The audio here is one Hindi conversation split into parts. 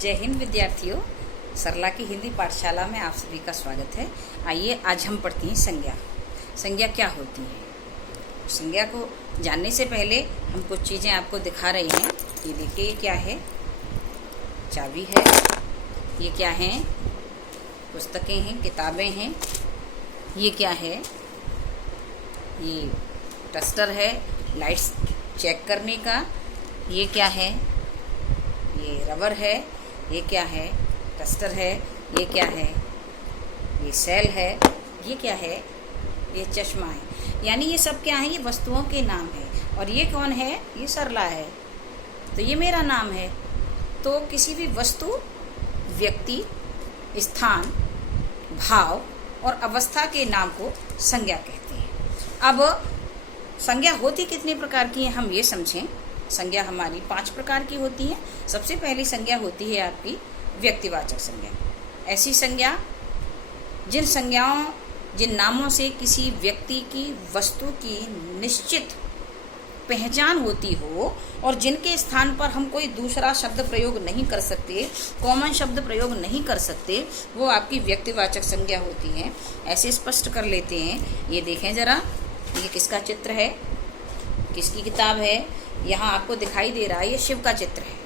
जय हिंद विद्यार्थियों। सरला की हिंदी पाठशाला में आप सभी का स्वागत है। आइए आज हम पढ़ती हैं संज्ञा। संज्ञा क्या होती है? संज्ञा को जानने से पहले हम कुछ चीज़ें आपको दिखा रहे हैं। ये देखिए, ये क्या है? चाबी है। ये क्या है? पुस्तकें हैं, किताबें हैं। ये क्या है? ये टस्टर है, लाइट्स चेक करने का। ये क्या है? ये रबर है। ये क्या है? टस्टर है। ये क्या है? ये सेल है। ये क्या है? ये चश्मा है। यानी ये सब क्या है? ये वस्तुओं के नाम है। और ये कौन है? ये सरला है। तो ये मेरा नाम है। तो किसी भी वस्तु, व्यक्ति, स्थान, भाव और अवस्था के नाम को संज्ञा कहते हैं। अब संज्ञा होती कितने प्रकार की है हम ये समझें। संज्ञा हमारी 5 प्रकार की होती है। सबसे पहली संज्ञा होती है आपकी व्यक्तिवाचक संज्ञा। ऐसी संज्ञा जिन नामों से किसी व्यक्ति की, वस्तु की निश्चित पहचान होती हो और जिनके स्थान पर हम कोई दूसरा शब्द प्रयोग नहीं कर सकते, कॉमन शब्द प्रयोग नहीं कर सकते, वो आपकी व्यक्तिवाचक संज्ञा होती है। ऐसे स्पष्ट कर लेते हैं। ये देखें जरा, ये किसका चित्र है, किसकी किताब है? यहाँ आपको दिखाई दे रहा है, ये शिव का चित्र है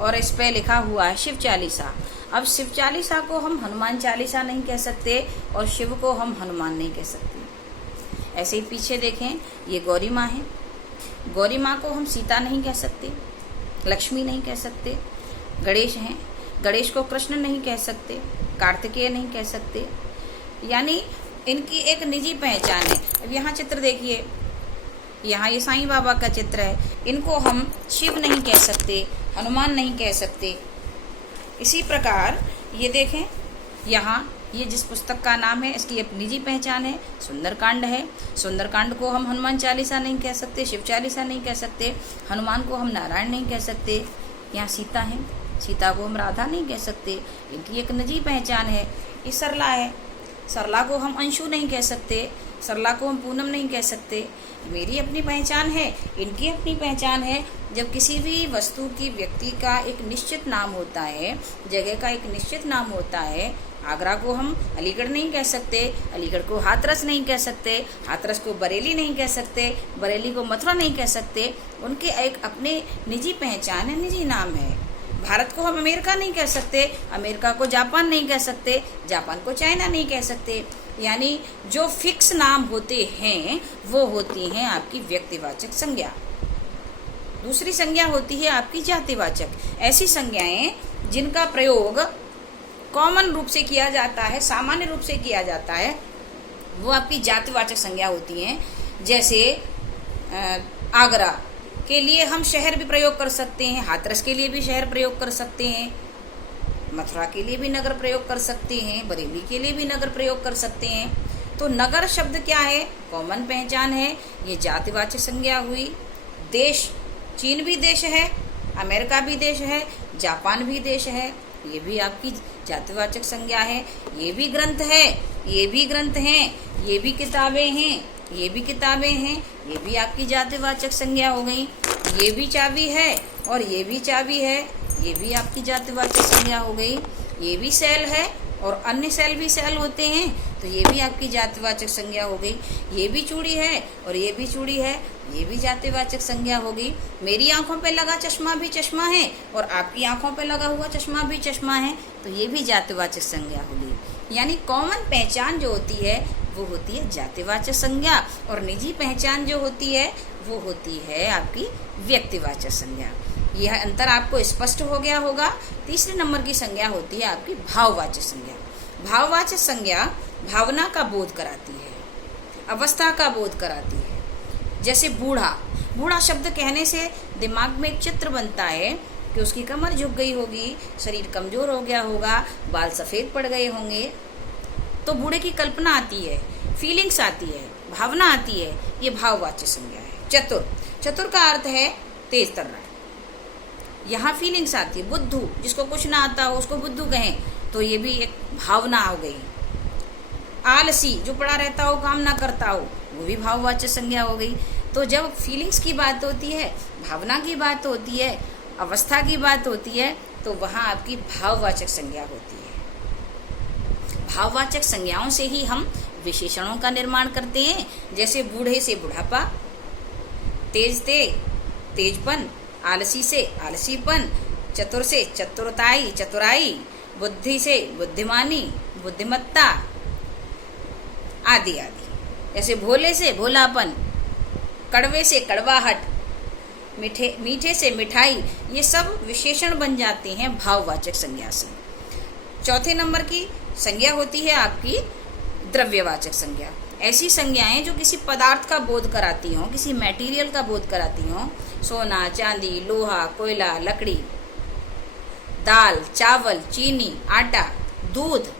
और इस पे लिखा हुआ है शिव चालीसा। अब शिव चालीसा को हम हनुमान चालीसा नहीं कह सकते और शिव को हम हनुमान नहीं कह सकते। ऐसे ही पीछे देखें, ये गौरी माँ है। गौरी माँ को हम सीता नहीं कह सकते, लक्ष्मी नहीं कह सकते। गणेश हैं, गणेश को कृष्ण नहीं कह सकते, कार्तिकेय नहीं कह सकते। यानी इनकी एक निजी पहचान है। अब यहाँ चित्र देखिए, यहाँ ये साईं बाबा का चित्र है। इनको हम शिव नहीं कह सकते, हनुमान नहीं कह सकते। इसी प्रकार ये देखें, यहाँ ये जिस पुस्तक का नाम है, इसकी एक निजी पहचान है, सुंदरकांड है। सुंदरकांड को हम हनुमान चालीसा नहीं कह सकते, शिव चालीसा नहीं कह सकते। हनुमान को हम नारायण नहीं कह सकते। यहाँ सीता है, सीता को हम राधा नहीं कह सकते, इनकी एक निजी पहचान है। ये सरला है, सरला को हम अंशु नहीं कह सकते, सरला को हम पूनम नहीं कह सकते। मेरी अपनी पहचान है, इनकी अपनी पहचान है। जब किसी भी वस्तु की, व्यक्ति का एक निश्चित नाम होता है, जगह का एक निश्चित नाम होता है। आगरा को हम अलीगढ़ नहीं कह सकते, अलीगढ़ को हाथरस नहीं कह सकते, हाथरस को बरेली नहीं कह सकते, बरेली को मथुरा नहीं कह सकते। उनके एक अपने निजी पहचान है, निजी नाम है। भारत को हम अमेरिका नहीं कह सकते, अमेरिका को जापान नहीं कह सकते, जापान को चाइना नहीं कह सकते। यानी जो फिक्स नाम होते हैं वो होती हैं आपकी व्यक्तिवाचक संज्ञा। दूसरी संज्ञा होती है आपकी जातिवाचक। ऐसी संज्ञाएं जिनका प्रयोग कॉमन रूप से किया जाता है, सामान्य रूप से किया जाता है, वो आपकी जातिवाचक संज्ञा होती हैं। जैसे आगरा के लिए हम शहर भी प्रयोग कर सकते हैं, हाथरस के लिए भी शहर प्रयोग कर सकते हैं, मथुरा के लिए भी नगर प्रयोग कर सकते हैं, बरेली के लिए भी नगर प्रयोग कर सकते हैं। तो नगर शब्द क्या है? कॉमन पहचान है, ये जातिवाचक संज्ञा हुई। देश, चीन भी देश है, अमेरिका भी देश है, जापान भी देश है, ये भी आपकी जातिवाचक संज्ञा है। ये भी ग्रंथ है, ये भी ग्रंथ हैं, ये भी किताबें हैं, ये भी किताबें हैं, ये भी आपकी जातिवाचक संज्ञा हो गई। ये भी चाबी है और ये भी चाबी है, ये भी आपकी जातिवाचक संज्ञा हो गई। ये भी सेल है और अन्य सेल भी सेल होते हैं, तो ये भी आपकी जातिवाचक संज्ञा हो गई। ये भी चूड़ी है और ये भी चूड़ी है, ये भी जातिवाचक संज्ञा हो गई। मेरी आंखों पे लगा चश्मा भी चश्मा है और आपकी आंखों पे लगा हुआ चश्मा भी चश्मा है, तो ये भी जातिवाचक संज्ञा हो गई। यानी कॉमन पहचान जो होती है वो होती है जातिवाचक संज्ञा और निजी पहचान जो होती है वो होती है आपकी व्यक्तिवाचक संज्ञा। यह अंतर आपको स्पष्ट हो गया होगा। तीसरे नंबर की संज्ञा होती है आपकी भाववाचक संज्ञा। भाववाचक संज्ञा भावना का बोध कराती है, अवस्था का बोध कराती है। जैसे बूढ़ा, बूढ़ा शब्द कहने से दिमाग में एक चित्र बनता है कि उसकी कमर झुक गई होगी, शरीर कमजोर हो गया होगा, बाल सफ़ेद पड़ गए होंगे। तो बूढ़े की कल्पना आती है, फीलिंग्स आती है, भावना आती है। ये भाववाचक संज्ञा है। चतुर, चतुर का अर्थ है तेज तर्रा, यहाँ फीलिंग्स आती है। बुद्धू, जिसको कुछ ना आता हो उसको बुद्धू कहें, तो ये भी एक भावना हो गई। आलसी, जो पड़ा रहता हो, काम ना करता हो, वो भी भाववाचक संज्ञा हो गई। तो जब फीलिंग्स की बात होती है, भावना की बात होती है, अवस्था की बात होती है, तो वहाँ आपकी भाववाचक संज्ञा होती है। भाववाचक संज्ञाओं से ही हम विशेषणों का निर्माण करते हैं, जैसे बूढ़े से बुढ़ापा, तेज से तेजपन, आलसी से आलसीपन, चतुर से चतुरताई चतुराई, बुद्धि से बुद्धिमानी बुद्धिमत्ता आदि आदि। जैसे भोले से भोलापन, कड़वे से कड़वाहट, मीठे से मिठाई, ये सब विशेषण बन जाते हैं भाववाचक संज्ञा से। चौथे नंबर की संज्ञा होती है आपकी द्रव्यवाचक संज्ञा। ऐसी संज्ञाएं जो किसी पदार्थ का बोध कराती हों, किसी मटेरियल का बोध कराती हों, सोना, चांदी, लोहा, कोयला, लकड़ी, दाल, चावल, चीनी, आटा, दूध,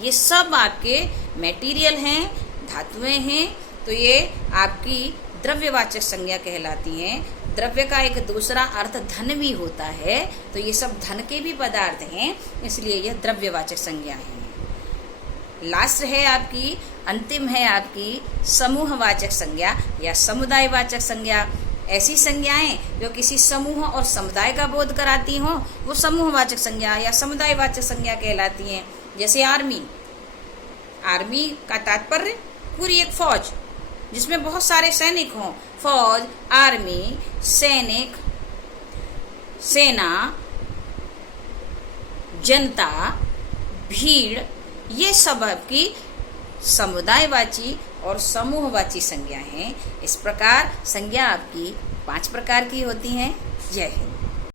ये सब आपके मटेरियल हैं, धातुएं हैं, तो ये आपकी द्रव्यवाचक संज्ञा कहलाती हैं। द्रव्य का एक दूसरा अर्थ धन भी होता है, तो ये सब धन के भी पदार्थ हैं, इसलिए यह द्रव्यवाचक संज्ञा है। लास्ट है आपकी, अंतिम है आपकी समूहवाचक संज्ञा या समुदायवाचक संज्ञा। ऐसी संज्ञाएं जो किसी समूह और समुदाय का बोध कराती हों, वो समूहवाचक संज्ञा या समुदायवाचक संज्ञा कहलाती हैं। जैसे आर्मी, आर्मी का तात्पर्य पूरी एक फौज जिसमें बहुत सारे सैनिक हों। फौज, आर्मी, सैनिक, सेना, जनता, भीड़, ये सब आपकी समुदायवाची और समूहवाची संज्ञा हैं। इस प्रकार संज्ञा आपकी 5 प्रकार की होती हैं। जय हिंद।